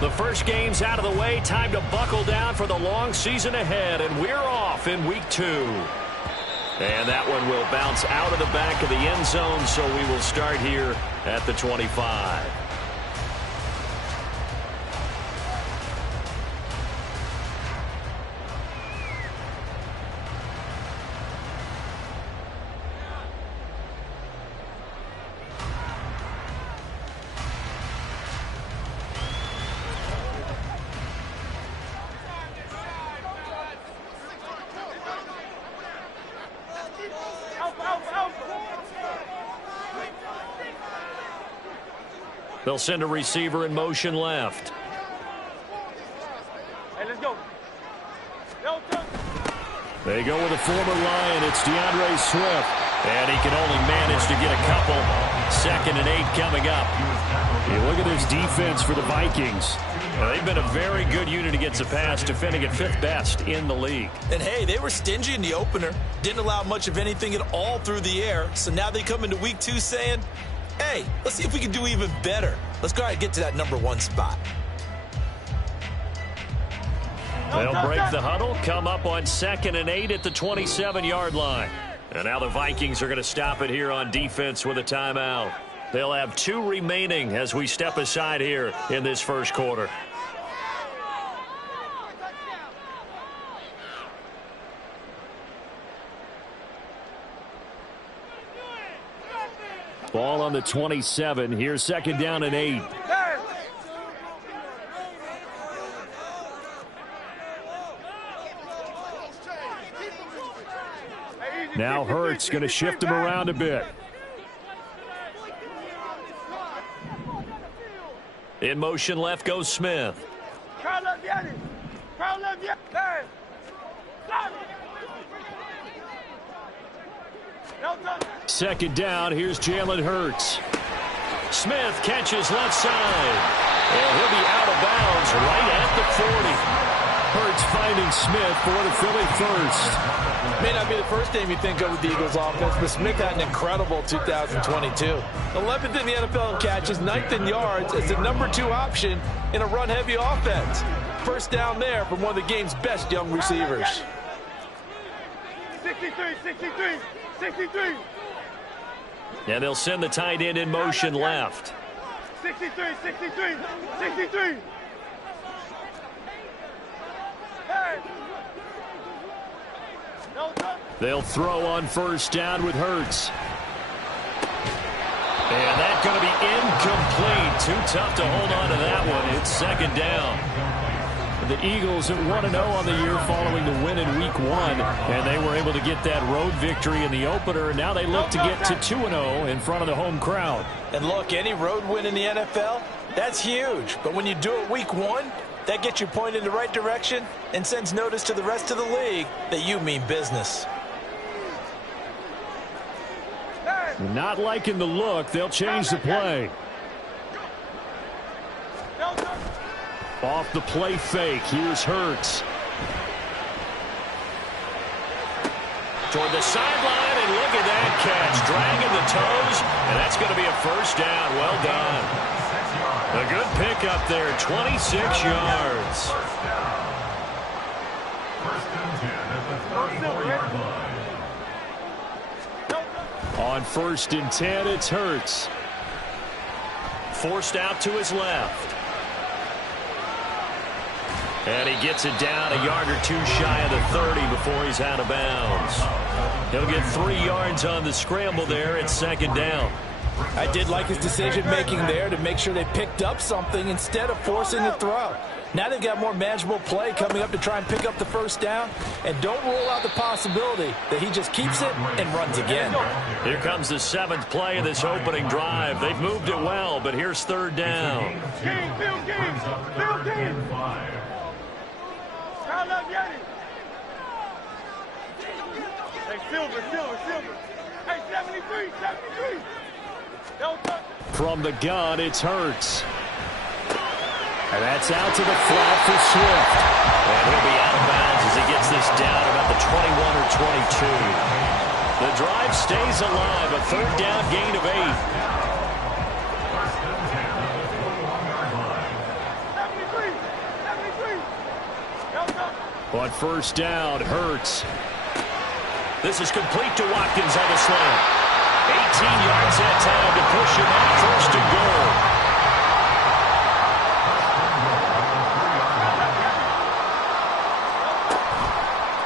The first game's out of the way. Time to buckle down for the long season ahead, and we're off in week 2. And that one will bounce out of the back of the end zone, so we will start here at the 25. They'll send a receiver in motion left. Hey, let's go. They go with a former Lion. It's DeAndre Swift. And he can only manage to get a couple. 2nd and 8 coming up. You look at this defense for the Vikings. They've been a very good unit against the pass, defending at 5th best in the league. And, hey, they were stingy in the opener. Didn't allow much of anything at all through the air. So now they come into week 2 saying, hey, let's see if we can do even better. Let's go ahead and get to that number 1 spot. They'll break the huddle, come up on 2nd and 8 at the 27-yard line. And now the Vikings are going to stop it here on defense with a timeout. They'll have 2 remaining as we step aside here in this first quarter. Ball on the 27. Here's 2nd down and 8. Now Hurts going to shift him around a bit. In motion left goes Smith. 2nd down. Here's Jalen Hurts. Smith catches left side. And he'll be out of bounds right at the 40. Hurts finding Smith for the Philly first. May not be the first name you think of with the Eagles offense, but Smith had an incredible 2022. 11th in the NFL in catches, 9th in yards as the number 2 option in a run-heavy offense. First down there from one of the game's best young receivers. 63. And they'll send the tight end in motion left. 63. They'll throw on first down with Hurts. And that's going to be incomplete. Too tough to hold on to that one. It's 2nd down. The Eagles at 1-0 on the year following the win in week 1. And they were able to get that road victory in the opener. Now they look to get to 2-0 in front of the home crowd. And look, any road win in the NFL, that's huge. But when you do it week 1, that gets you pointed in the right direction and sends notice to the rest of the league that you mean business. Not liking the look. They'll change the play. Off the play fake. Here's Hurts. Toward the sideline, and look at that catch. Dragging the toes, and that's going to be a first down. Well done. A good pickup there, 26 yards. On 1st and 10, it's Hurts. Forced out to his left. And he gets it down a yard or 2 shy of the 30 before he's out of bounds. He'll get 3 yards on the scramble there at 2nd down. I did like his decision-making there to make sure they picked up something instead of forcing the throw. Now they've got more manageable play coming up to try and pick up the first down. And don't rule out the possibility that he just keeps it and runs again. Here comes the 7th play of this opening drive. They've moved it well, but here's 3rd down. Field game. Hey, Silver. Hey, 73. From the gun, it's Hurts. And that's out to the flat for Swift. And he'll be out of bounds as he gets this down about the 21 or 22. The drive stays alive. A 3rd down gain of 8. on first down. Hurts. This is complete to Watkins on the slant. 18 yards that time to push him up first and goal.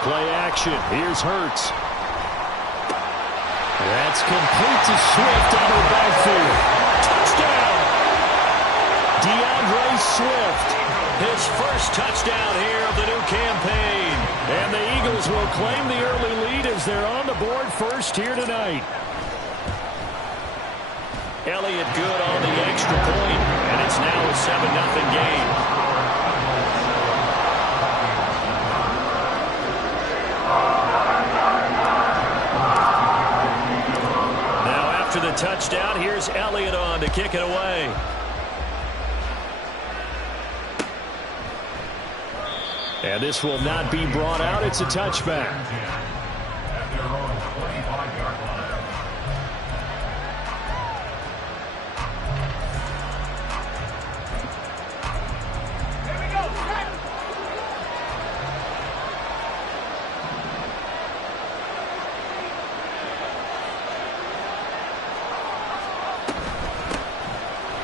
Play action. Here's Hurts. That's complete to Swift out of the backfield. Touchdown! DeAndre Swift. His first touchdown here of the new campaign. And the Eagles will claim the early lead as they're on the board first here tonight. Elliott good on the extra point, and it's now a 7-0 game. Now after the touchdown, here's Elliott on to kick it away. And this will not be brought out. It's a touchback.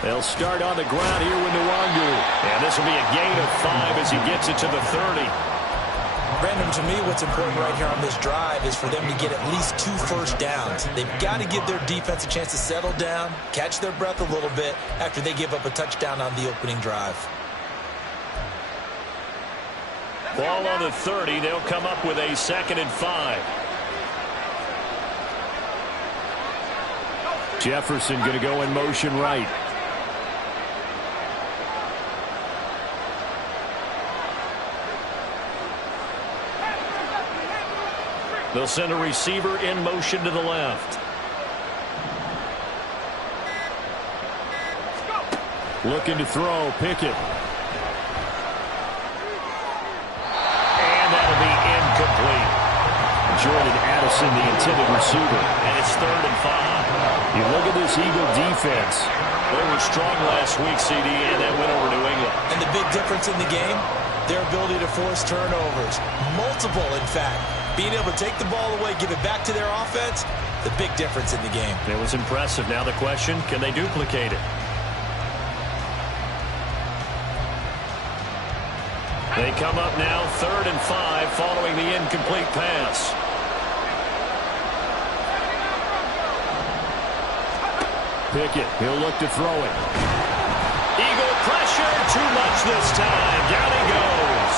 They'll start on the ground here with Nwangu. And this will be a gain of 5 as he gets it to the 30. Brandon, to me, what's important right here on this drive is for them to get at least 2 first downs. They've got to give their defense a chance to settle down, catch their breath a little bit after they give up a touchdown on the opening drive. Ball on the 30. They'll come up with a 2nd and 5. Jefferson going to go in motion right. They'll send a receiver in motion to the left. Looking to throw. Pickett. And that'll be incomplete. Jordan Addison, the intended receiver. And it's 3rd and 5. You look at this Eagle defense. They were strong last week, CD, and that went over New England. And the big difference in the game, their ability to force turnovers. Multiple, in fact. Being able to take the ball away, give it back to their offense, the big difference in the game. It was impressive. Now the question, can they duplicate it? They come up now 3rd and 5 following the incomplete pass. Pickett, he'll look to throw it. Eagle pressure, too much this time. Down he goes.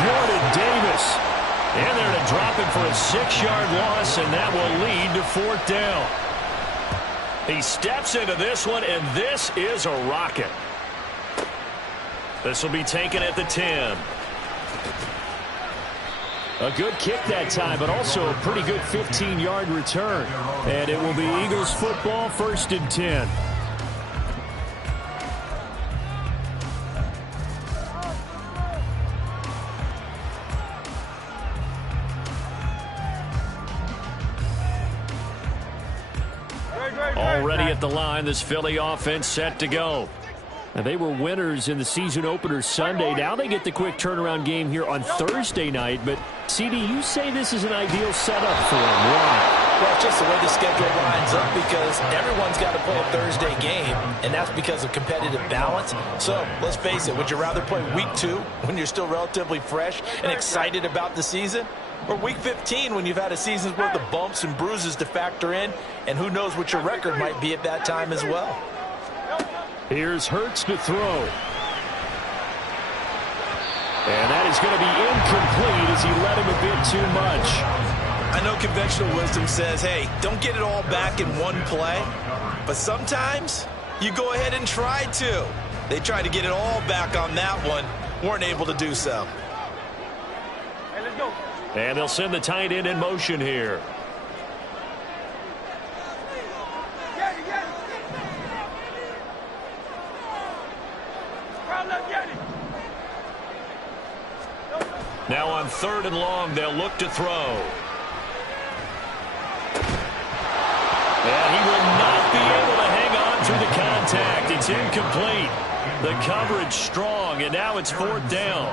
Jordan Davis. And they're to drop it for a 6-yard loss, and that will lead to 4th down. He steps into this one, and this is a rocket. This will be taken at the 10. A good kick that time, but also a pretty good 15-yard return. And it will be Eagles football, 1st and 10. Already at the line, this Philly offense set to go. And they were winners in the season opener Sunday. Now they get the quick turnaround game here on Thursday night. But, CD, you say this is an ideal setup for them. Why? Well, it's just the way the schedule lines up because everyone's got to play a Thursday game, and that's because of competitive balance. So, let's face it, would you rather play week 2 when you're still relatively fresh and excited about the season? Or week 15 when you've had a season's worth of bumps and bruises to factor in, and who knows what your record might be at that time as well. Here's Hurts to throw. And that is going to be incomplete as he let him a bit too much. I know conventional wisdom says, hey, don't get it all back in one play. But sometimes you go ahead and try to. They tried to get it all back on that one. Weren't able to do so. Hey, let's go. And they'll send the tight end in motion here. Now on 3rd and long, they'll look to throw. And he will not be able to hang on through the count. contact. It's incomplete. The coverage strong, and now it's 4th down.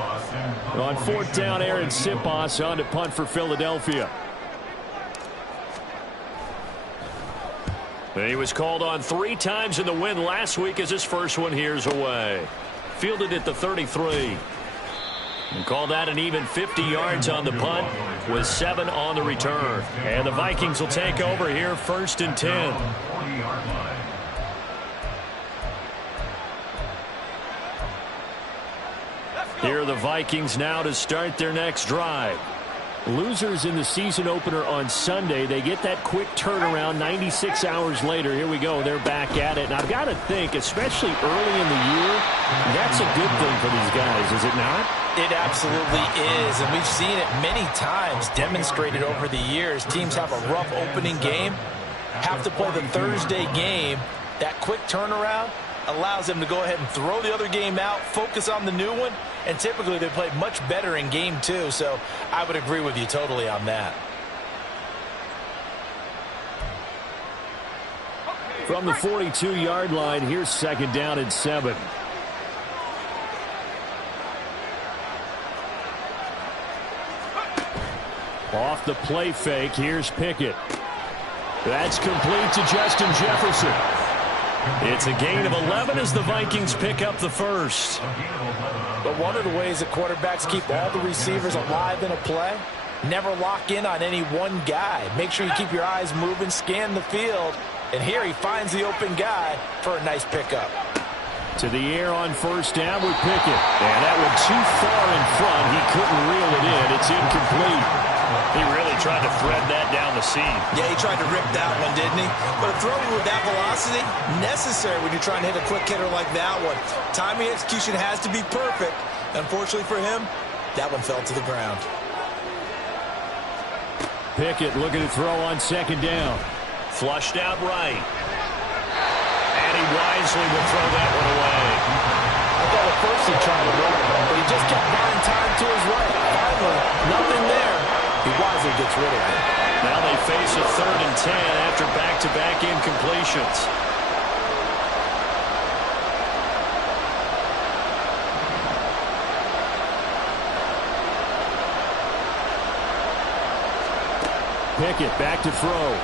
On 4th down, Aaron Sipos on to punt for Philadelphia. He was called on 3 times in the win last week as his first one here's away. Fielded at the 33. And call that an even 50 yards on the punt with 7 on the return. And the Vikings will take over here 1st and 10. Here are the Vikings now to start their next drive. Losers in the season opener on Sunday. They get that quick turnaround 96 hours later. Here we go. They're back at it. And I've got to think, especially early in the year, that's a good thing for these guys, is it not? It absolutely is. And we've seen it many times demonstrated over the years. Teams have a rough opening game, have to play the Thursday game. That quick turnaround allows them to go ahead and throw the other game out, focus on the new one, and typically they play much better in game 2. So I would agree with you totally on that. From the 42-yard line, here's 2nd down and 7. Off the play fake, here's Pickett. That's complete to Justin Jefferson. It's a gain of 11 as the Vikings pick up the first. But one of the ways that quarterbacks keep all the receivers alive in a play, never lock in on any one guy. Make sure you keep your eyes moving, scan the field, and here he finds the open guy for a nice pickup. To the air on 1st down with Pickett. And that one too far in front. He couldn't reel it in. It's incomplete. He really tried to thread that down the seam. Yeah, he tried to rip that one, didn't he? But a throw with that velocity, necessary when you're trying to hit a quick hitter like that one. Timing execution has to be perfect. Unfortunately for him, that one fell to the ground. Pickett looking to throw on 2nd down. Flushed out right. And he wisely will throw that one away. I thought at first he tried to run, but he just kept buying time to his right. Finally, nothing there. He wisely gets rid of it. Now they face a 3rd and 10 after back-to-back incompletions. Pickett back to throw.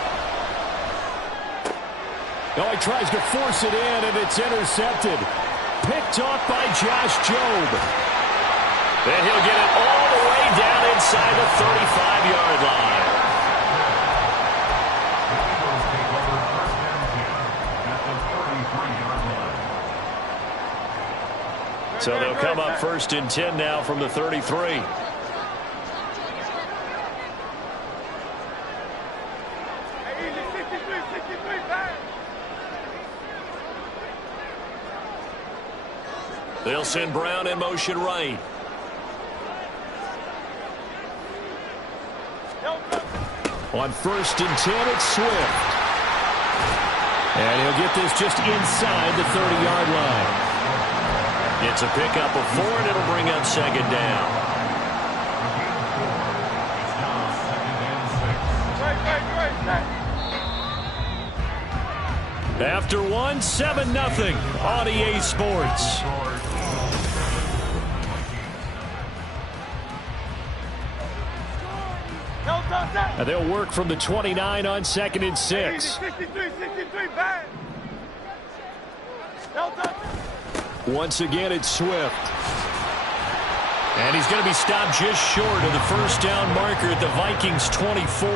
Oh, he tries to force it in, and it's intercepted. Picked off by Josh Jobe. And he'll get it all the way down inside the 35-yard line. So they'll come up 1st and 10 now from the 33. They'll send Brown in motion right. On 1st and 10, it's Swift. And he'll get this just inside the 30-yard line. It's a pickup of 4, and it'll bring up 2nd down. After 1, 7-0 on EA Sports. And they'll work from the 29 on 2nd and 6. Once again, it's Swift. And he's going to be stopped just short of the 1st down marker at the Vikings' 24.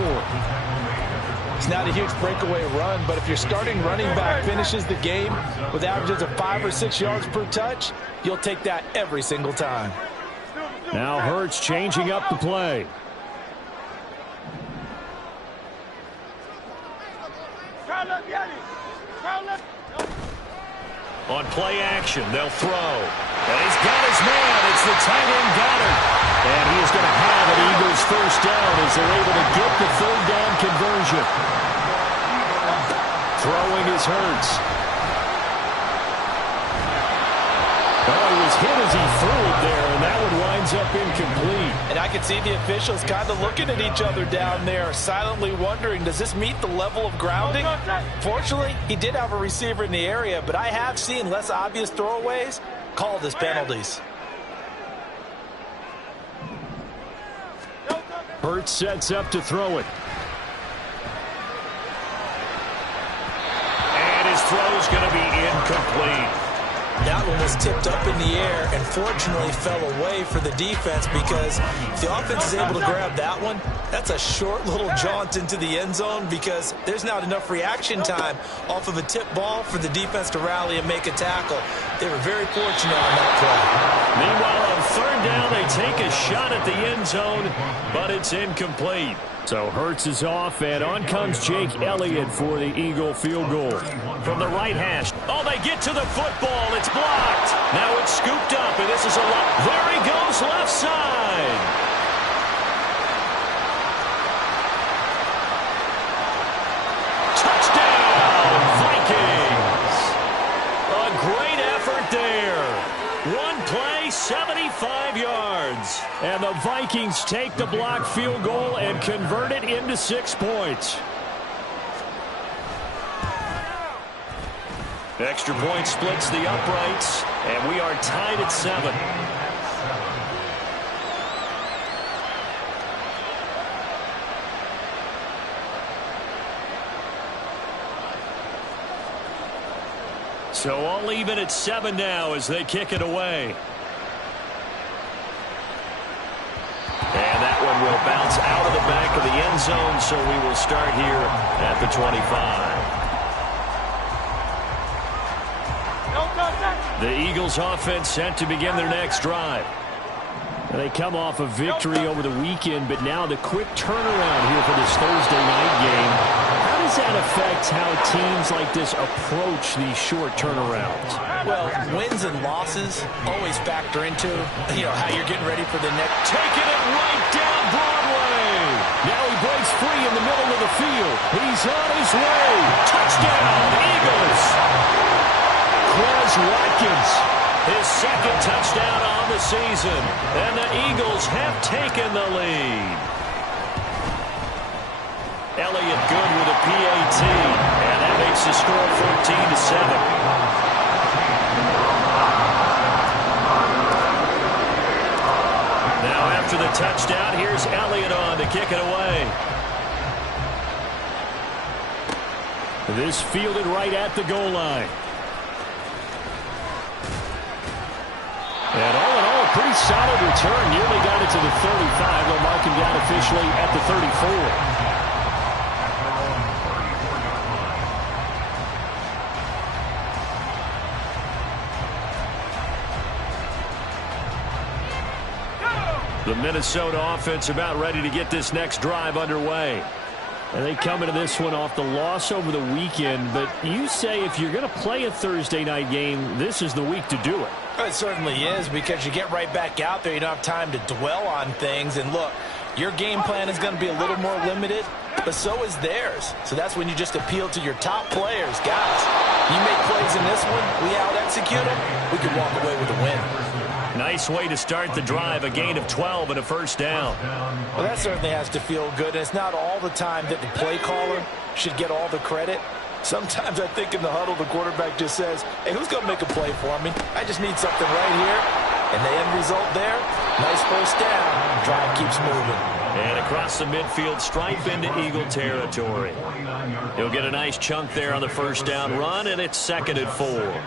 It's not a huge breakaway run, but if your starting running back finishes the game with averages of 5 or 6 yards per touch, you'll take that every single time. Now Hurts changing up the play. On play action, they'll throw. And he's got his man. It's the tight end Goddard. And he is going to have an Eagles 1st down as they're able to get the 3rd down conversion. Throwing is Hurts. Oh, he was hit as he threw it there, and that one winds up incomplete. And I I could see the officials kind of looking at each other down there, silently wondering, does this meet the level of grounding? Fortunately, he did have a receiver in the area, but I have seen less obvious throwaways called as penalties. Hurts sets up to throw it. And his throw's going to be incomplete. That one was tipped up in the air and fortunately fell away for the defense, because if the offense is able to grab that one, that's a short little jaunt into the end zone, because there's not enough reaction time off of a tip ball for the defense to rally and make a tackle. They were very fortunate on that play. Meanwhile, on third down, they take a shot at the end zone, but it's incomplete. So Hurts is off, and on comes Jake Elliott for the Eagle field goal. From the right hash. Oh, they get to the football. It's blocked. Now it's scooped up, and this is a lot. There he goes, left side. Touchdown, Vikings. A great effort there. One play, 75 yards. And the Vikings take the blocked field goal and convert it into 6 points. Extra point splits the uprights, and we are tied at 7. So all even at 7 now as they kick it away. And that one will bounce out of the back of the end zone, so we will start here at the 25. The Eagles offense set to begin their next drive. They come off a victory over the weekend, but now the quick turnaround here for this Thursday night game. How does that affect how teams like this approach these short turnarounds? Well, wins and losses always factor into, how you're getting ready for the next. Taking it right down Broadway. Now he breaks free in the middle of the field. He's on his way. Touchdown, Eagles. Quez Watkins, his second touchdown on the season, and the Eagles have taken the lead. Elliott good with a PAT, and that makes the score 14-7. Now after the touchdown, here's Elliott on to kick it away. This fielded right at the goal line. And all in all, a pretty solid return. Nearly got it to the 35. They'll mark him down officially at the 34. The Minnesota offense about ready to get this next drive underway. And they come into this one off the loss over the weekend. But you say if you're going to play a Thursday night game, this is the week to do it. It certainly is, because you get right back out there. You don't have time to dwell on things. And look, your game plan is going to be a little more limited, but so is theirs. So that's when you just appeal to your top players. Guys, you make plays in this one, we out-execute them, we can walk away with a win. Nice way to start the drive, a gain of 12 and a first down. Well, that certainly has to feel good. And it's not all the time that the play caller should get all the credit. Sometimes I think in the huddle, the quarterback just says, hey, who's going to make a play for me? I just need something right here. And the end result there, nice first down. Drive keeps moving. And across the midfield, stripe into Eagle territory. He'll get a nice chunk there on the first down run, and it's 2nd and 4.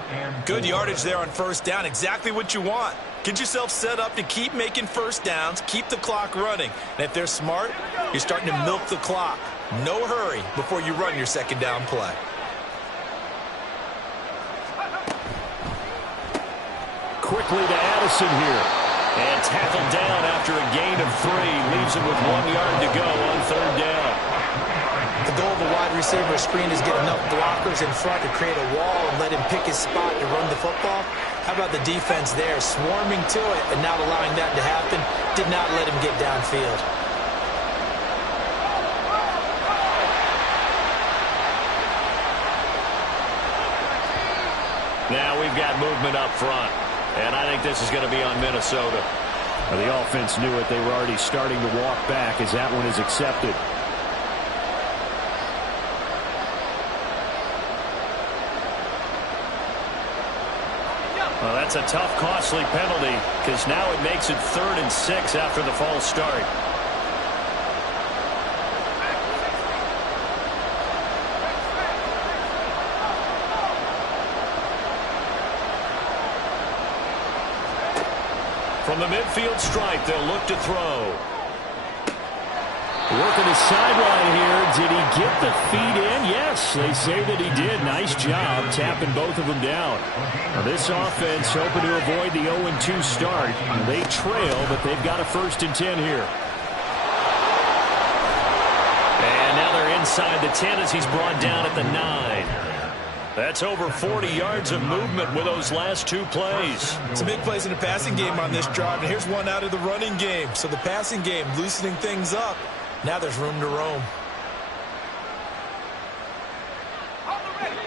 Good yardage there on first down. Exactly what you want. Get yourself set up to keep making first downs, keep the clock running. And if they're smart, you're starting to milk the clock. No hurry before you run your second down play. Quickly to Addison here. And tackled down after a gain of 3. Leaves him with 1 yard to go on third down. The goal of a wide receiver screen is get enough blockers in front to create a wall and let him pick his spot to run the football. How about the defense there, swarming to it and not allowing that to happen? Did not let him get downfield. Now we've got movement up front. And I think this is going to be on Minnesota. Well, the offense knew it. They were already starting to walk back as that one is accepted. Well, that's a tough, costly penalty because now it makes it 3rd and 6 after the false start. From the midfield stripe, they'll look to throw. Working the sideline here. Did he get the feet in? Yes, they say that he did. Nice job tapping both of them down. Now this offense hoping to avoid the 0-2 start. They trail, but they've got a 1st and 10 here. And now they're inside the 10 as he's brought down at the 9. That's over 40 yards of movement with those last 2 plays. Some big plays in the passing game on this drive, and here's one out of the running game. So the passing game loosening things up. Now there's room to roam.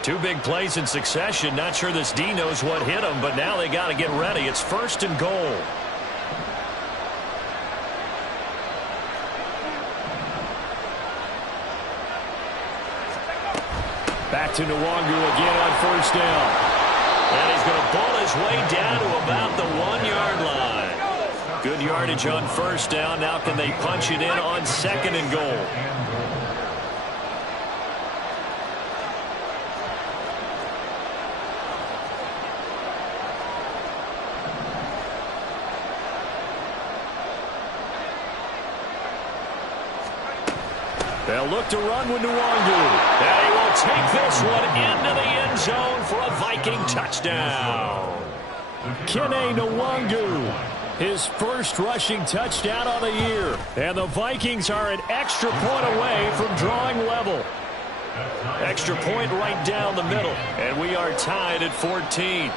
2 big plays in succession. Not sure this D knows what hit him, but now they got to get ready. It's 1st and goal. Back to Nwangu again on 1st down. And he's going to pull his way down to about the 1-yard line. Good yardage on 1st down. Now can they punch it in on 2nd and goal? They'll look to run with Nwangu. And he will take this one into the end zone for a Viking touchdown. Kene Nwangu, his 1st rushing touchdown on the year. And the Vikings are an extra point away from drawing level. Extra point right down the middle. And we are tied at 14.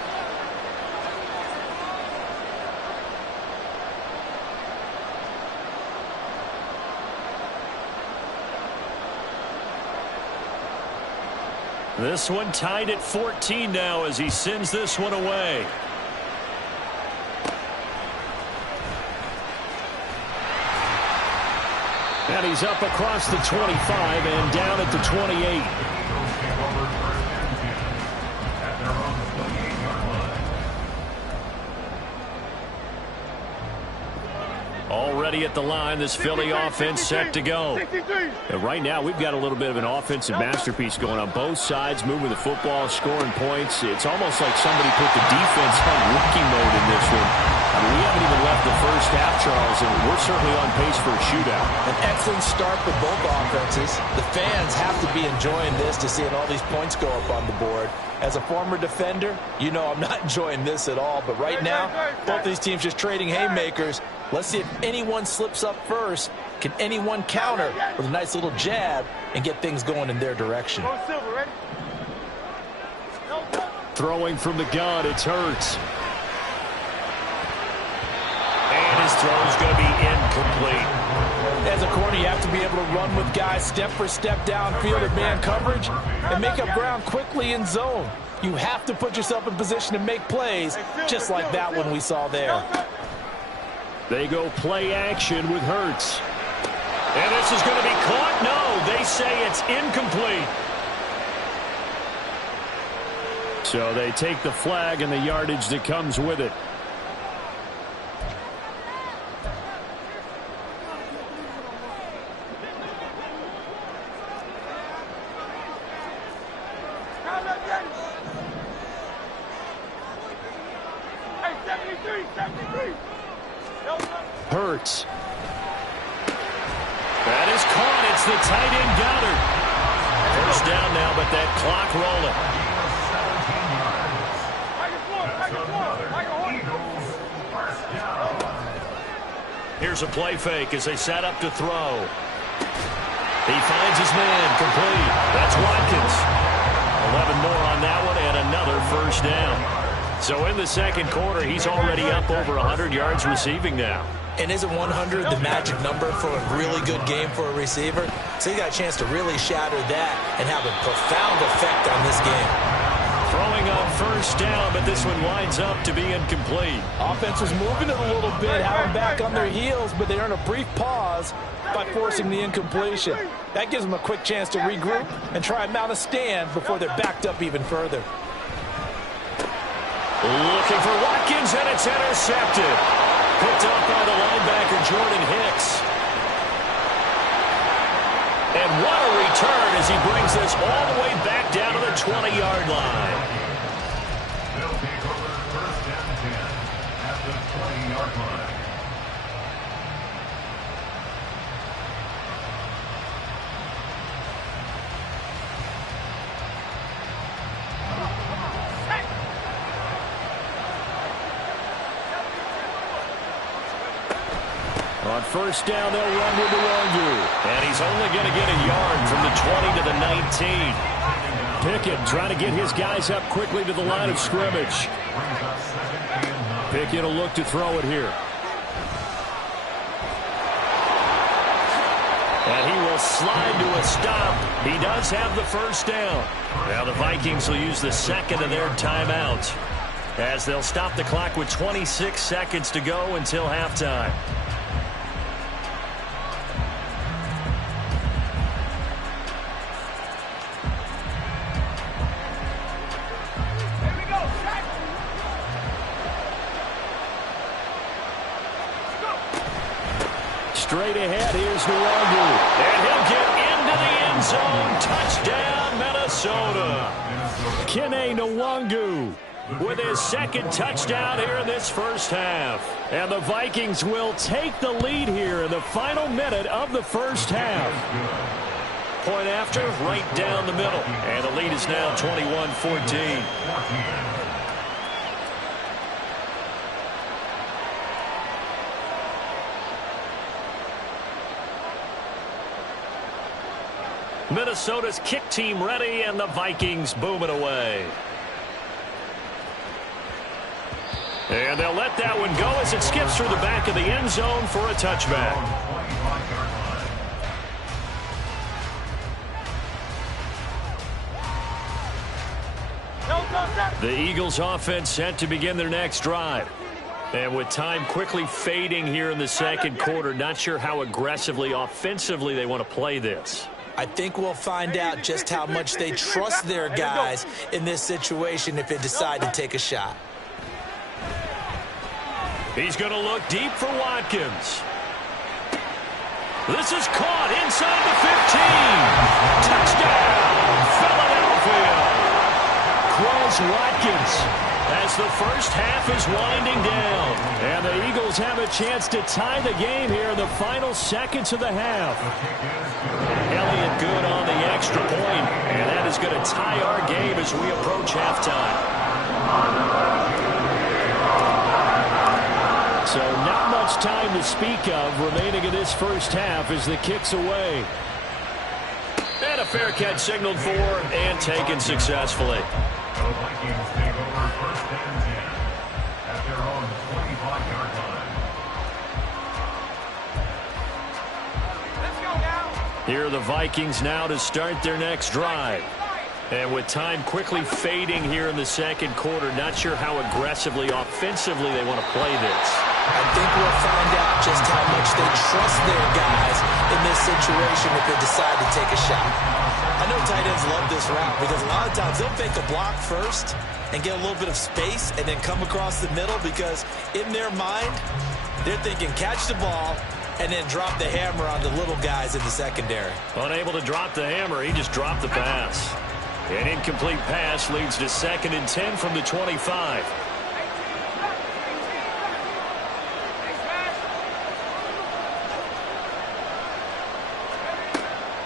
This one tied at 14 now as he sends this one away. And he's up across the 25 and down at the 28. Already at the line, this Philly offense set to go. And right now, we've got a little bit of an offensive masterpiece going on both sides, moving the football, scoring points. It's almost like somebody put the defense on rookie mode in this one. I mean, we haven't even left the first half, Charles, and we're certainly on pace for a shootout. An excellent start for both offenses. The fans have to be enjoying this to seeing all these points go up on the board. As a former defender, you know I'm not enjoying this at all. But right now, both these teams just trading haymakers. Let's see if anyone slips up first. Can anyone counter with a nice little jab and get things going in their direction? Throwing from the gun, it's Hurts. And his throw's going to be incomplete. As a corner, you have to be able to run with guys step for step downfield in man coverage and make up ground quickly in zone. You have to put yourself in position to make plays, just like that one we saw there. They go play action with Hurts. And this is going to be caught. No, they say it's incomplete. So they take the flag and the yardage that comes with it. Hurts. That is caught. It's the tight end Goddard. First down now, but that clock rolling. Here's a play fake as they set up to throw. He finds his man complete. That's Watkins. 11 more on that one and another first down. So in the second quarter, he's already up over 100 yards receiving now. And isn't 100 the magic number for a really good game for a receiver? So you got a chance to really shatter that and have a profound effect on this game. Throwing on first down, but this one winds up to be incomplete. Offense was moving it a little bit, having back on their heels, but they earn a brief pause by forcing the incompletion. That gives them a quick chance to regroup and try and mount a stand before they're backed up even further. Looking for Watkins, and it's intercepted. Picked up by the linebacker, Jordan Hicks. And what a return as he brings this all the way back down to the 20-yard line. They'll take over first and 10 at the 20-yard line. On first down, they'll run with Nwangu. And he's only going to get a yard from the 20 to the 19. Pickett trying to get his guys up quickly to the line of scrimmage. Pickett will look to throw it here. And he will slide to a stop. He does have the first down. Now the Vikings will use the second of their timeouts as they'll stop the clock with 26 seconds to go until halftime. Straight ahead, here's Nwangu. And he'll get into the end zone. Touchdown, Minnesota. Kene Nwangu with his second touchdown here in this first half. And the Vikings will take the lead here in the final minute of the first half. Point after, right down the middle. And the lead is now 21-14. Minnesota's kick team ready, and the Vikings boom it away. And they'll let that one go as it skips through the back of the end zone for a touchback. The Eagles offense set to begin their next drive. And with time quickly fading here in the second quarter, not sure how aggressively, offensively they want to play this. I think we'll find out just how much they trust their guys in this situation if they decide to take a shot. He's going to look deep for Watkins. This is caught inside the 15. Touchdown, Philadelphia. Quez Watkins as the first half is winding down. And the Eagles have a chance to tie the game here in the final seconds of the half. Elliott good on the extra point, and that is going to tie our game as we approach halftime. So not much time to speak of remaining in this first half as the kick's away. And a fair catch signaled for and taken successfully. The Vikings take over first and 10 at their own 25-yard line. Let's go now. Here are the Vikings now to start their next drive. And with time quickly fading here in the second quarter, not sure how aggressively, offensively they want to play this. I think we'll find out just how much they trust their guys in this situation if they decide to take a shot. I know tight ends love this route because a lot of times they'll fake a block first and get a little bit of space and then come across the middle because in their mind, they're thinking catch the ball and then drop the hammer on the little guys in the secondary. Unable to drop the hammer, he just dropped the pass. An incomplete pass leads to 2nd and 10 from the 25.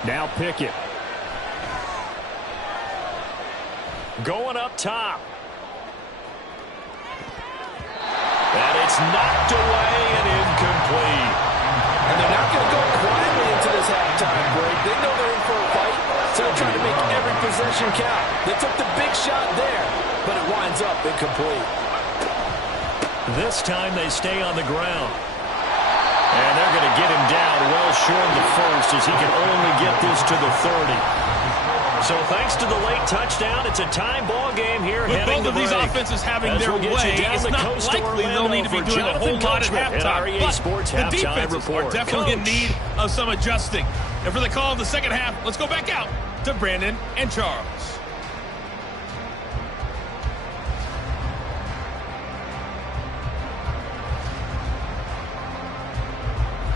Now Pickett. Going up top. And it's knocked away and incomplete. And they're not going to go quietly into this halftime break. They know they're in for a fight, so they're trying to make every possession count. They took the big shot there, but it winds up incomplete. This time they stay on the ground. And they're going to get him down well short of the first as he can only get this to the 30. So thanks to the late touchdown, it's a time ball game here. With heading both of these offenses having their way, it's not likely they'll need to be doing a whole lot at halftime. But the defenses are definitely in need of some adjusting. And for the call of the second half, let's go back out to Brandon and Charles.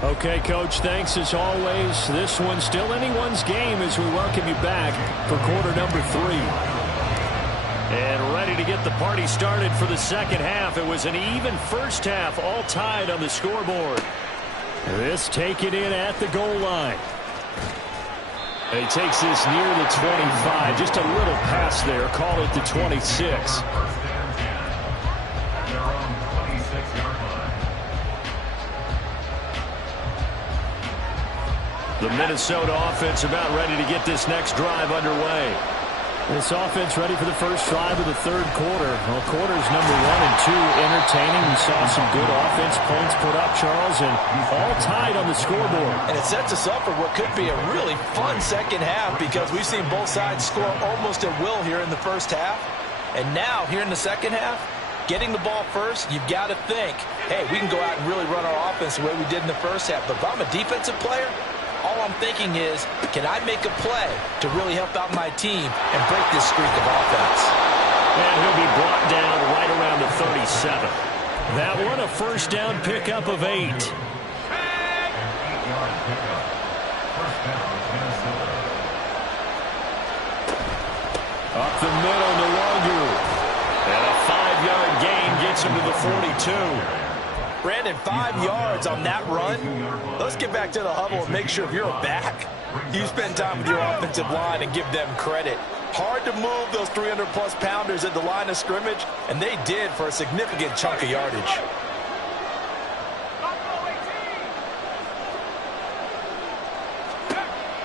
Okay, Coach, thanks as always. This one's still anyone's game as we welcome you back for quarter number 3. And ready to get the party started for the second half. It was an even first half, all tied on the scoreboard. This taken in at the goal line. And he takes this near the 25. Just a little pass there. Call it the 26. The Minnesota offense about ready to get this next drive underway. This offense ready for the first drive of the third quarter. Well, quarters number 1 and 2 entertaining. We saw some good offense points put up, Charles, and all tied on the scoreboard. And it sets us up for what could be a really fun second half because we've seen both sides score almost at will here in the first half. And now, here in the second half, getting the ball first, you've got to think, hey, we can go out and really run our offense the way we did in the first half. But if I'm a defensive player, all I'm thinking is, can I make a play to really help out my team and break this streak of offense? And he'll be brought down right around the 37. That one a first down pickup of 8. Up the middle, Nwangu. And a 5-yard gain gets him to the 42. Brandon, 5 yards on that run. Let's get back to the huddle and make sure if you're back, you spend time with your offensive line and give them credit. Hard to move those 300-plus pounders at the line of scrimmage, and they did for a significant chunk of yardage.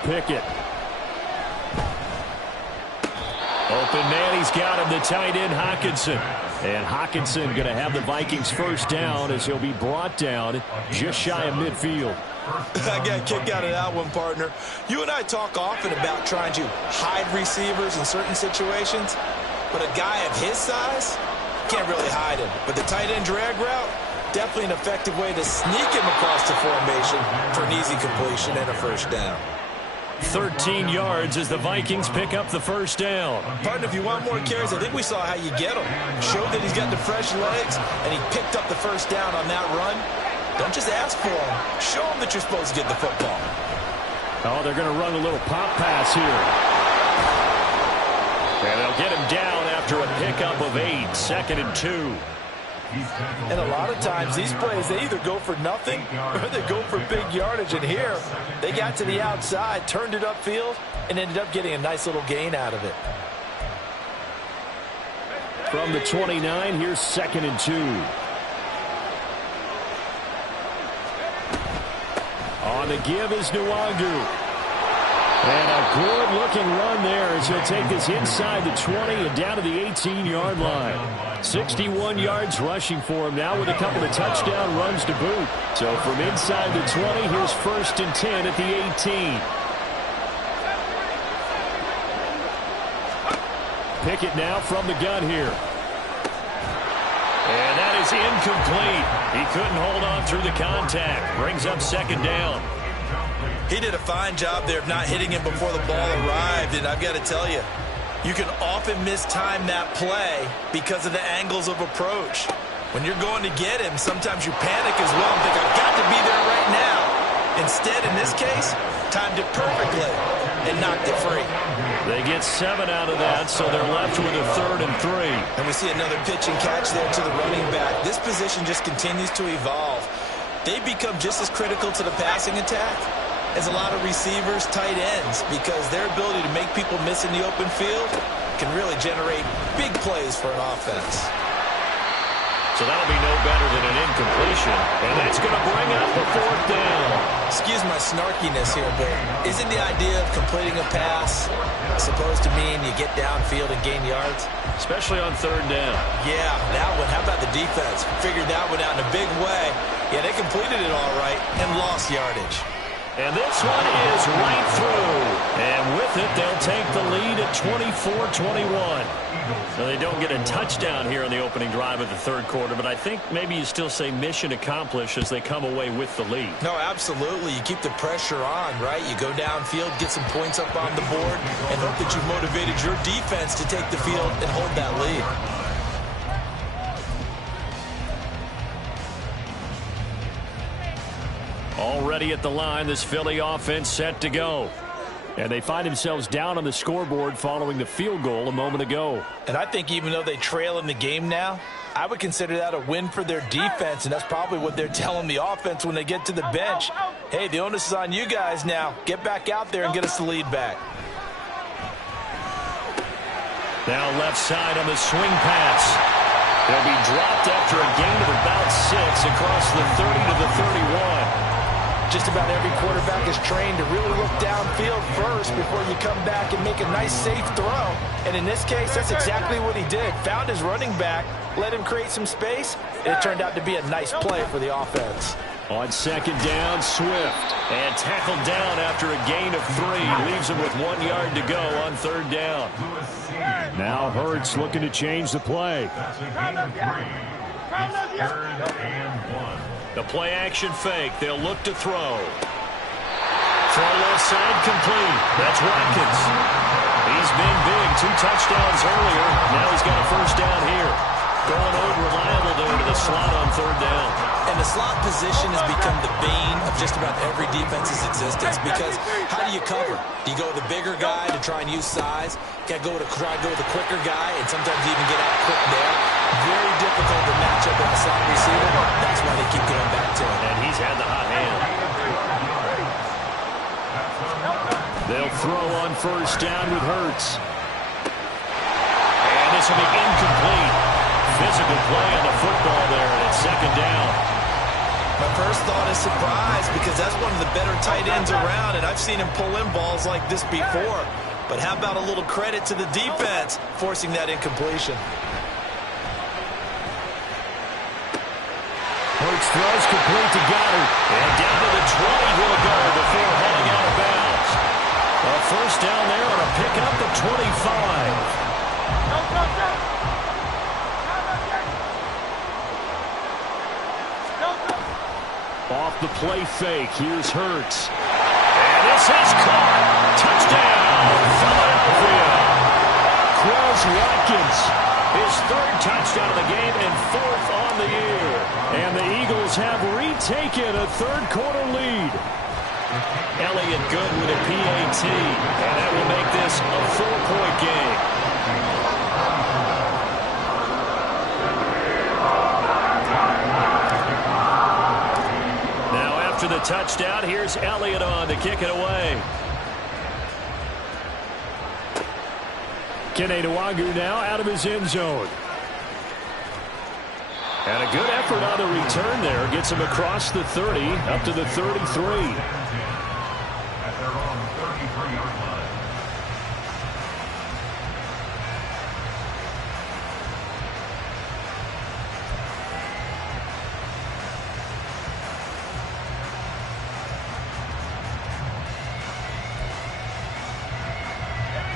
Pickett. Open man, he's got him, the tight end, Hockenson. And Hockenson going to have the Vikings first down as he'll be brought down just shy of midfield. I got a kick out of that one, partner. You and I talk often about trying to hide receivers in certain situations, but a guy of his size can't really hide him. But the tight end drag route, definitely an effective way to sneak him across the formation for an easy completion and a first down. 13 yards as the Vikings pick up the first down. Partner, if you want more carries, I think we saw how you get him. Showed that he's got the fresh legs, and he picked up the first down on that run. Don't just ask for him. Show him that you're supposed to get the football. Oh, they're going to run a little pop pass here. And they'll get him down after a pickup of 8, 2nd and 2. And a lot of times these plays, they either go for nothing or they go for big yardage. And here, they got to the outside, turned it upfield, and ended up getting a nice little gain out of it. From the 29, here's 2nd and 2. On the give is Nwangu. And a good-looking run there as he'll take this inside the 20 and down to the 18-yard line. 61 yards rushing for him now with a couple of touchdown runs to boot. So from inside the 20, here's 1st and 10 at the 18. Pickett now from the gun here. And that is incomplete. He couldn't hold on through the contact. Brings up 2nd down. He did a fine job there of not hitting him before the ball arrived, and I've got to tell you, you can often mistime that play because of the angles of approach. When you're going to get him, sometimes you panic as well and think, I've got to be there right now. Instead, in this case, timed it perfectly and knocked it free. They get 7 out of that, so they're left with a 3rd and 3. And we see another pitch and catch there to the running back. This position just continues to evolve. They become just as critical to the passing attack as a lot of receivers, tight ends, because their ability to make people miss in the open field can really generate big plays for an offense. So that'll be no better than an incompletion, and that's going to bring up the 4th down. Excuse my snarkiness here, but isn't the idea of completing a pass supposed to mean you get downfield and gain yards? Especially on 3rd down. Yeah, that one. How about the defense? Figured that one out in a big way. Yeah, they completed it all right and lost yardage. And this one is right through. And with it, they'll take the lead at 24-21. So they don't get a touchdown here on the opening drive of the third quarter, but I think maybe you still say mission accomplished as they come away with the lead. No, absolutely. You keep the pressure on, right? You go downfield, get some points up on the board, and hope that you've motivated your defense to take the field and hold that lead. Already at the line, this Philly offense set to go. And they find themselves down on the scoreboard following the field goal a moment ago. And I think even though they trail in the game now, I would consider that a win for their defense, and that's probably what they're telling the offense when they get to the bench. Hey, the onus is on you guys now. Get back out there and get us the lead back. Now left side on the swing pass. They'll be dropped after a gain of about 6 across the 30 to the 31. Just about every quarterback is trained to really look downfield first before you come back and make a nice, safe throw. And in this case, that's exactly what he did. Found his running back, let him create some space, and it turned out to be a nice play for the offense. On second down, Swift. And tackled down after a gain of 3. Leaves him with 1 yard to go on third down. Now Hurts looking to change the play. The play action fake. They'll look to throw. Throw left side complete. That's Watkins. He's been big. 2 touchdowns earlier. Now he's got a first down here. Going over reliable there to the slot on third down. And the slot position has become the bane of just about every defense's existence, because how do you cover? Do you go with the bigger guy to try and use size? Got to try and go with the quicker guy, and sometimes even get out quick there. Very difficult to match up with a slot receiver. That's why they keep going back to him. And he's had the hot hand. They'll throw on first down with Hurts. And this will be incomplete. Physical play on the football there, and it's second down. My first thought is surprise, because that's one of the better tight ends around, and I've seen him pull in balls like this before. But how about a little credit to the defense forcing that incompletion? Hurts throws complete to Goddard. And down to the 20 he'll go before heading out of bounds. A first down there on a pickup at 25. Off the play fake, here's Hurts. And this is caught. Touchdown, Philadelphia. Quez Watkins. His 3rd touchdown of the game and 4th on the year. And the Eagles have retaken a third quarter lead. Elliott good with a PAT. And that will make this a 4-point game. After the touchdown, here's Elliott on to kick it away. Kene Nwangwu now out of his end zone. And a good effort on the return there. Gets him across the 30, up to the 33.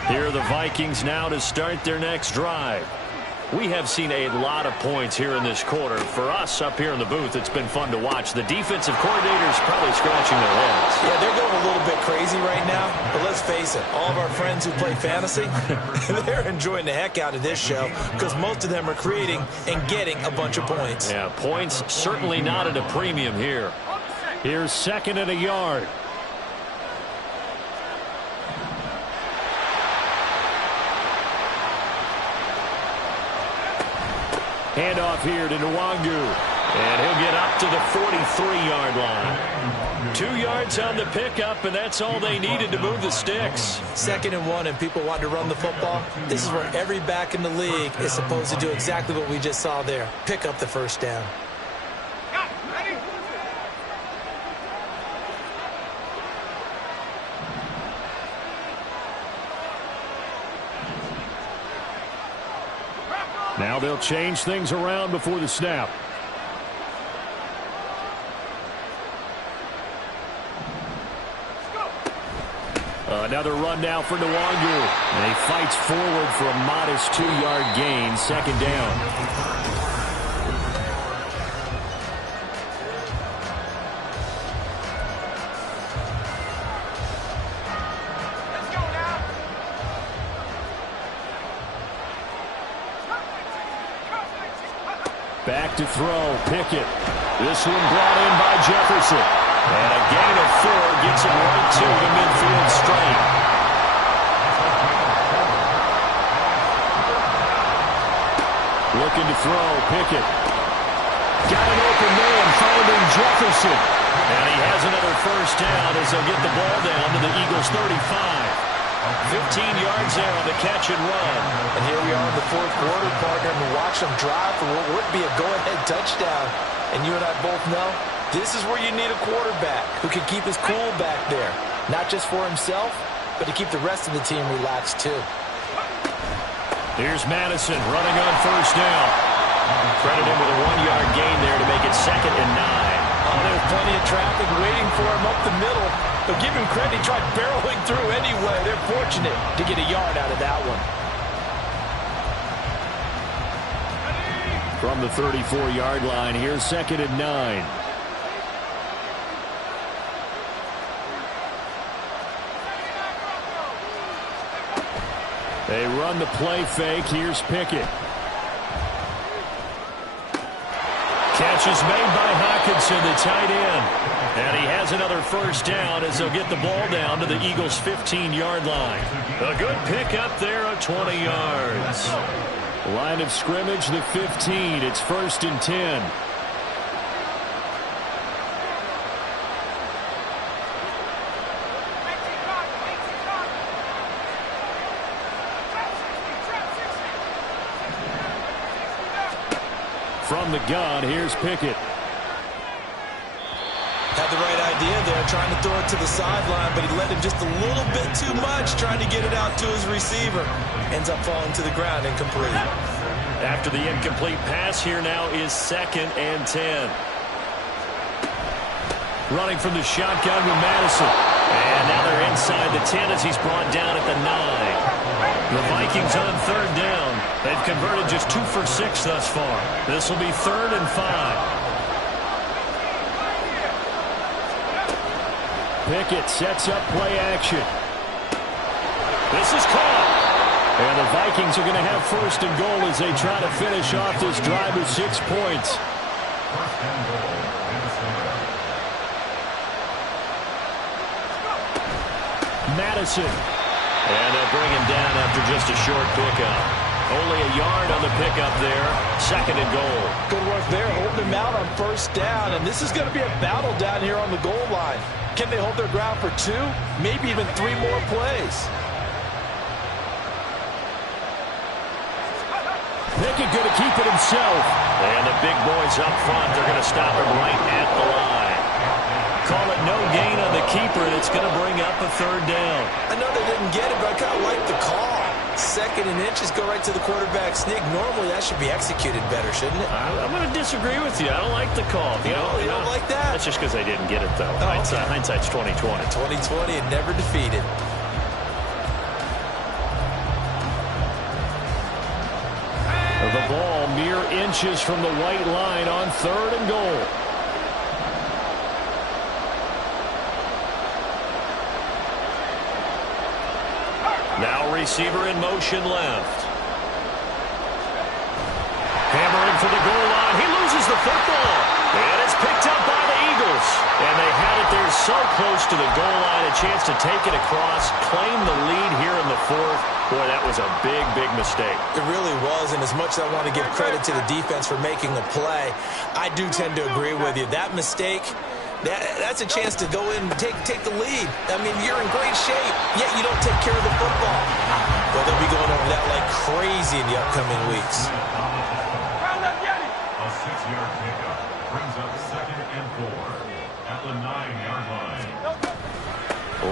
Here are the Vikings now to start their next drive. We have seen a lot of points here in this quarter. For us up here in the booth, it's been fun to watch. The defensive coordinators probably scratching their heads. Yeah, they're going a little bit crazy right now. But let's face it, all of our friends who play fantasy, they're enjoying the heck out of this show, because most of them are creating and getting a bunch of points. Yeah, points certainly not at a premium here. Here's 2nd and a yard. Handoff here to Nwangwu. And he'll get up to the 43-yard line. 2 yards on the pickup, and that's all they needed to move the sticks. 2nd and 1, and people want to run the football. This is where every back in the league is supposed to do exactly what we just saw there. Pick up the first down. Now they'll change things around before the snap. Another run now for Nwangu. And he fights forward for a modest 2-yard gain, second down. Back to throw, Pickett. This one brought in by Jefferson. And a gain of 4 gets him right to the midfield straight. Looking to throw, Pickett. Got an open man, finding Jefferson. And he has another first down as they'll get the ball down to the Eagles' 35. 15 yards there on the catch and run. And here we are in the fourth quarter, partner, and watch them drive for what would be a go-ahead touchdown. And you and I both know this is where you need a quarterback who can keep his cool back there. Not just for himself, but to keep the rest of the team relaxed too. Here's Madison running on first down. Credit him with a 1-yard gain there to make it 2nd and 9. Oh, there's plenty of traffic waiting for him up the middle. But give him credit, he tried barreling through anyway. They're fortunate to get a yard out of that one. From the 34-yard line, here's 2nd and 9. They run the play fake. Here's Pickett. Catch is made by Hockenson, the tight end. And he has another first down as they'll get the ball down to the Eagles' 15-yard line. A good pick up there of 20 yards. Line of scrimmage, the 15. It's 1st and 10. From the gun, here's Pickett. Had the right idea there, trying to throw it to the sideline, but he let him just a little bit too much, trying to get it out to his receiver. Ends up falling to the ground, incomplete. After the incomplete pass, here now is 2nd and 10. Running from the shotgun with Madison. And now they're inside the 10 as he's brought down at the 9. The Vikings on 3rd down. They've converted just 2 for 6 thus far. This will be 3rd and 5. Pickett sets up play action. This is caught. And the Vikings are going to have 1st and goal as they try to finish off this drive with 6 points. Madison. And they'll bring him down after just a short pickup. Only a yard on the pickup there. 2nd and goal. Good work there, holding him out on 1st down. And this is going to be a battle down here on the goal line. Can they hold their ground for 2, maybe even 3 more plays? Pickett going to keep it himself. And the big boys up front, they're going to stop him right at the line. Call it no gain on the keeper, and it's going to bring up a 3rd down. I know they didn't get it, but I kind of like the call. 2nd and inches, go right to the quarterback sneak. Normally, that should be executed better, shouldn't it? I'm going to disagree with you. I don't like the call. You don't like that? That's just because they didn't get it, though. Oh, okay. Hindsight's 20/20. 20/20 and never defeated. The ball mere inches from the white line on 3rd and goal. Now receiver in motion left. Hammering for the goal line. He loses the football. And it's picked up by the Eagles. And they had it there so close to the goal line. A chance to take it across, claim the lead here in the 4th. Boy, that was a big, big mistake. It really was, and as much as I want to give credit to the defense for making the play, I do tend to agree with you. That mistake, that's a chance to go in and take the lead. I mean, you're in great shape, yet you don't take care of the football. Well, they'll be going over that like crazy in the upcoming weeks. A 6-yard pickup brings up 2nd and 4 at the 9-yard line.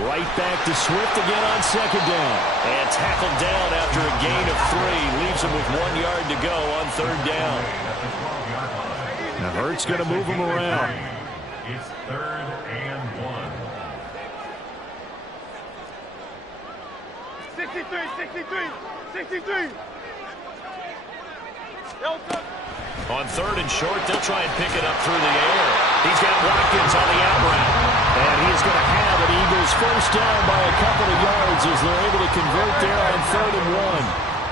Right back to Swift again on 2nd down. And tackled down after a gain of 3. Leaves him with 1 yard to go on 3rd down. Now Hurts going to move him around. It's 3rd and 1. On third and short, they'll try and pick it up through the air. He's got Watkins on the out route. And he's going to have an Eagles first down by a couple of yards as they're able to convert there on 3rd and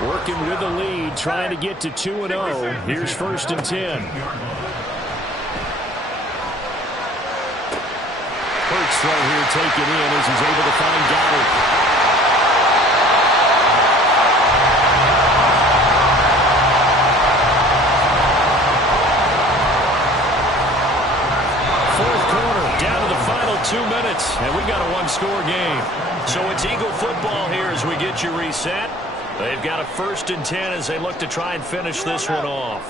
1. Working with the lead, trying to get to 2-0. Here's 1st and 10. Hurts throw here taken in as he's able to find Goddard. Fourth quarter, down to the final 2 minutes, and we got a one-score game. So it's Eagle football here as we get you reset. They've got a 1st and 10 as they look to try and finish this one off.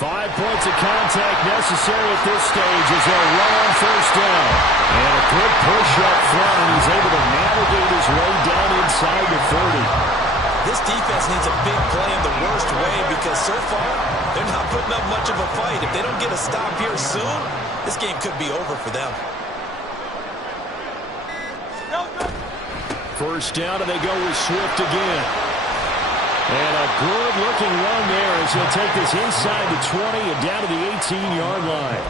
5 points of contact necessary at this stage as they'll run on 1st down. And a good push up front, and he's able to navigate his way down inside the 30. This defense needs a big play in the worst way because so far they're not putting up much of a fight. If they don't get a stop here soon, this game could be over for them. 1st down, and they go with Swift again. And a good-looking run there as he'll take this inside the 20 and down to the 18-yard line.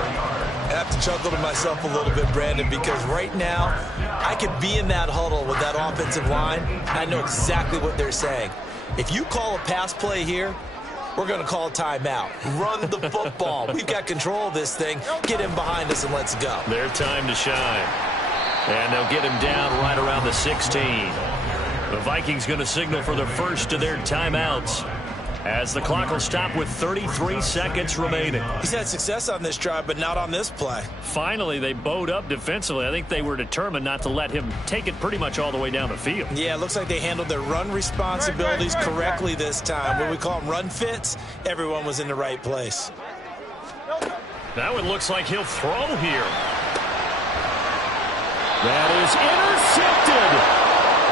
I have to chuckle to myself a little bit, Brandon, because right now I could be in that huddle with that offensive line, and I know exactly what they're saying. If you call a pass play here, we're going to call a timeout. Run the football. We've got control of this thing. Get him behind us and let's go. Their time to shine. And they'll get him down right around the 16. The Vikings going to signal for the first of their timeouts as the clock will stop with 33 seconds remaining. He's had success on this drive, but not on this play. Finally, they bowed up defensively. I think they were determined not to let him take it pretty much all the way down the field. Yeah, it looks like they handled their run responsibilities correctly this time. When we call them run fits, everyone was in the right place. That one looks like he'll throw here. That is intercepted.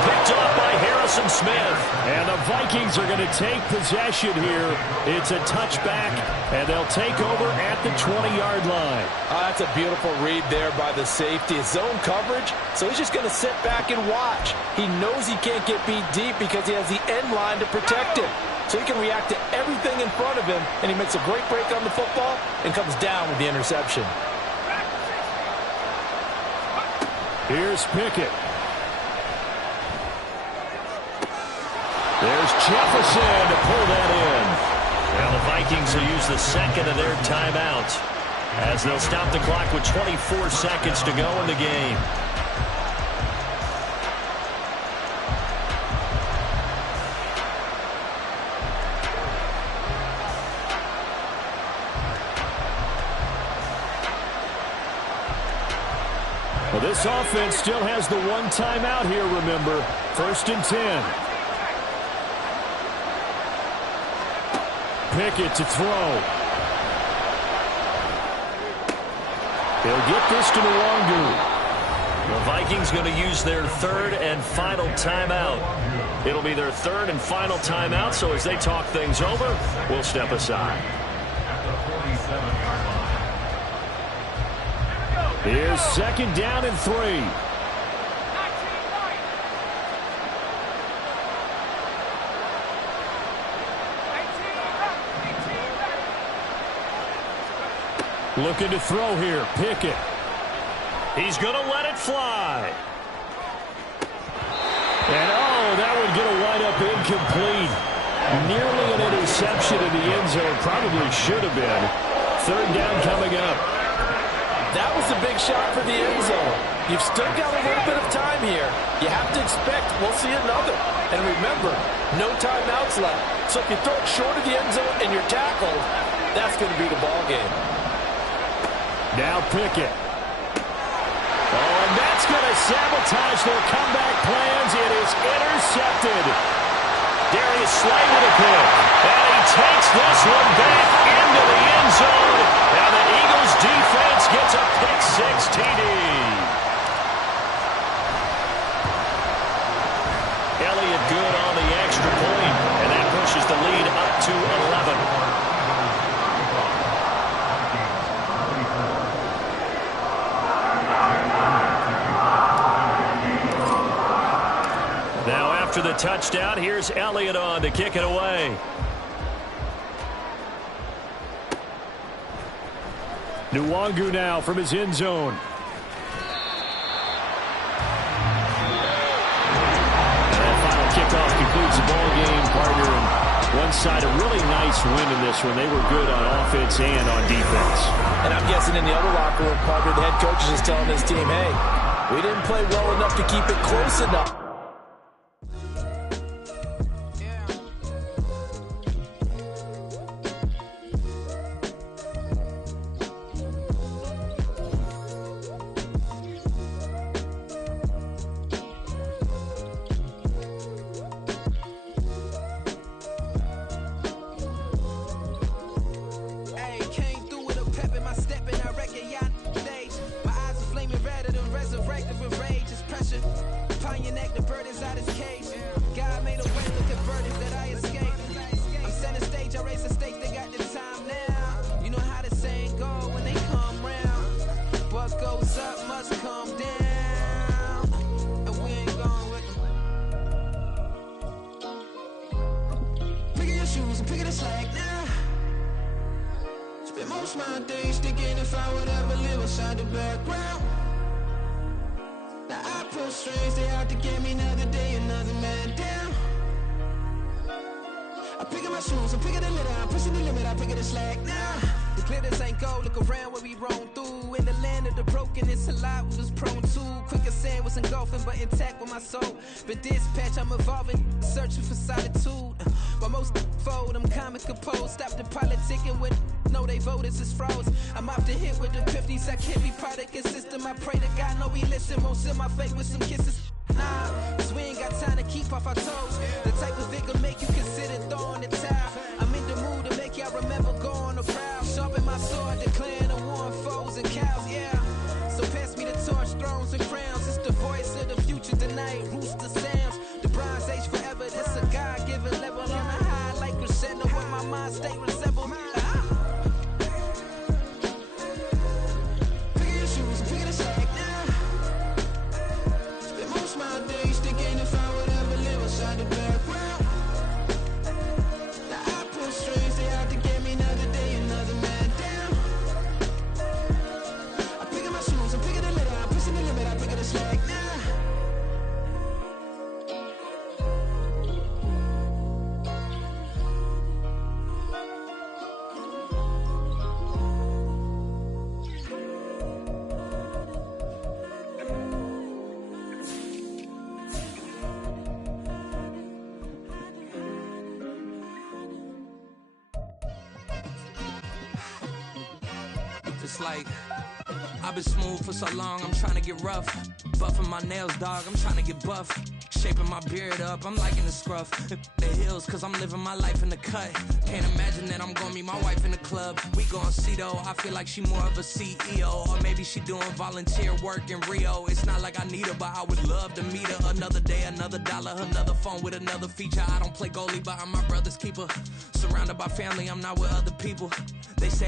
Picked off by Harrison Smith. And the Vikings are going to take possession here. It's a touchback, and they'll take over at the 20-yard line. That's a beautiful read there by the safety. It's zone coverage, so he's just going to sit back and watch. He knows he can't get beat deep because he has the end line to protect him. So he can react to everything in front of him, and he makes a great break on the football and comes down with the interception. Here's Pickett. There's Jefferson to pull that in. Now the Vikings will use the second of their timeouts as they'll stop the clock with 24 seconds to go in the game. Well, this offense still has the one timeout here, remember. 1st and 10. Pickett to throw. He'll get this to Nwangu. The Vikings going to use their 3rd and final timeout. It'll be their 3rd and final timeout, so as they talk things over, we'll step aside. Here's 2nd down and 3. Looking to throw here. Pickett. He's going to let it fly. And, that would get a wind-up incomplete. Nearly an interception in the end zone. Probably should have been. 3rd down coming up. That was a big shot for the end zone. You've still got a little bit of time here. You have to expect we'll see another. And remember, no timeouts left. So if you throw it short of the end zone and you're tackled, that's going to be the ball game. Now Pickett. And that's going to sabotage their comeback plans. It is intercepted. Darius Slay with a pick. And he takes this one back into the end zone. And the Eagles defense gets a pick-6 TD. Elliott good on the extra point. And that pushes the lead up to 11. touchdown. Here's Elliott on to kick it away. Nwangu now from his end zone. And that final kickoff concludes the ball game, partner. And one side, a really nice win in this one. They were good on offense and on defense. And I'm guessing in the other locker room, partner, the head coach is just telling his team, hey, we didn't play well enough to keep it close enough. But dispatch, I'm evolving, searching for solitude. While most fold, I'm comic composed. Stop the politicking with no, they voters is froze. I'm off the hit with the 50s. I can't be product and system. I pray to God, no, we listen. Won't seal my fate with some kisses. Nah, cause we ain't got time to keep off our toes. The type of vigor make you consider throwing the towel. I'm in the mood to make y'all remember going to proud. Sharpen my sword, declaring the war on foes and cows, yeah. So pass me the torch, thrones and crowns. It's the voice of the future tonight. Rooster sounds. The Bronze Age forever. This a God-given level on a high like crescendo. When my mind stay resemble me. Pick your shoes and pick the slack now. Spend most of my days thinking if I would ever live outside the background. Now I pull strings, they out to get me another day, another man down. I pick up my shoes, I'm picking the litter, I'm pushing the limit, I pick up the slack now. It's like I've been smooth for so long, I'm trying to get rough. Buffing my nails, dog, I'm trying to get buff. Shaping my beard up, I'm liking the scruff. The hills, cause I'm living my life in the cut. Can't imagine that I'm gonna meet my wife in the club. We gon' see though, I feel like she more of a CEO. Or maybe she doing volunteer work in Rio. It's not like I need her, but I would love to meet her. Another day, another dollar, another phone with another feature. I don't play goalie, but I'm my brother's keeper. Surrounded by family, I'm not with other people. They say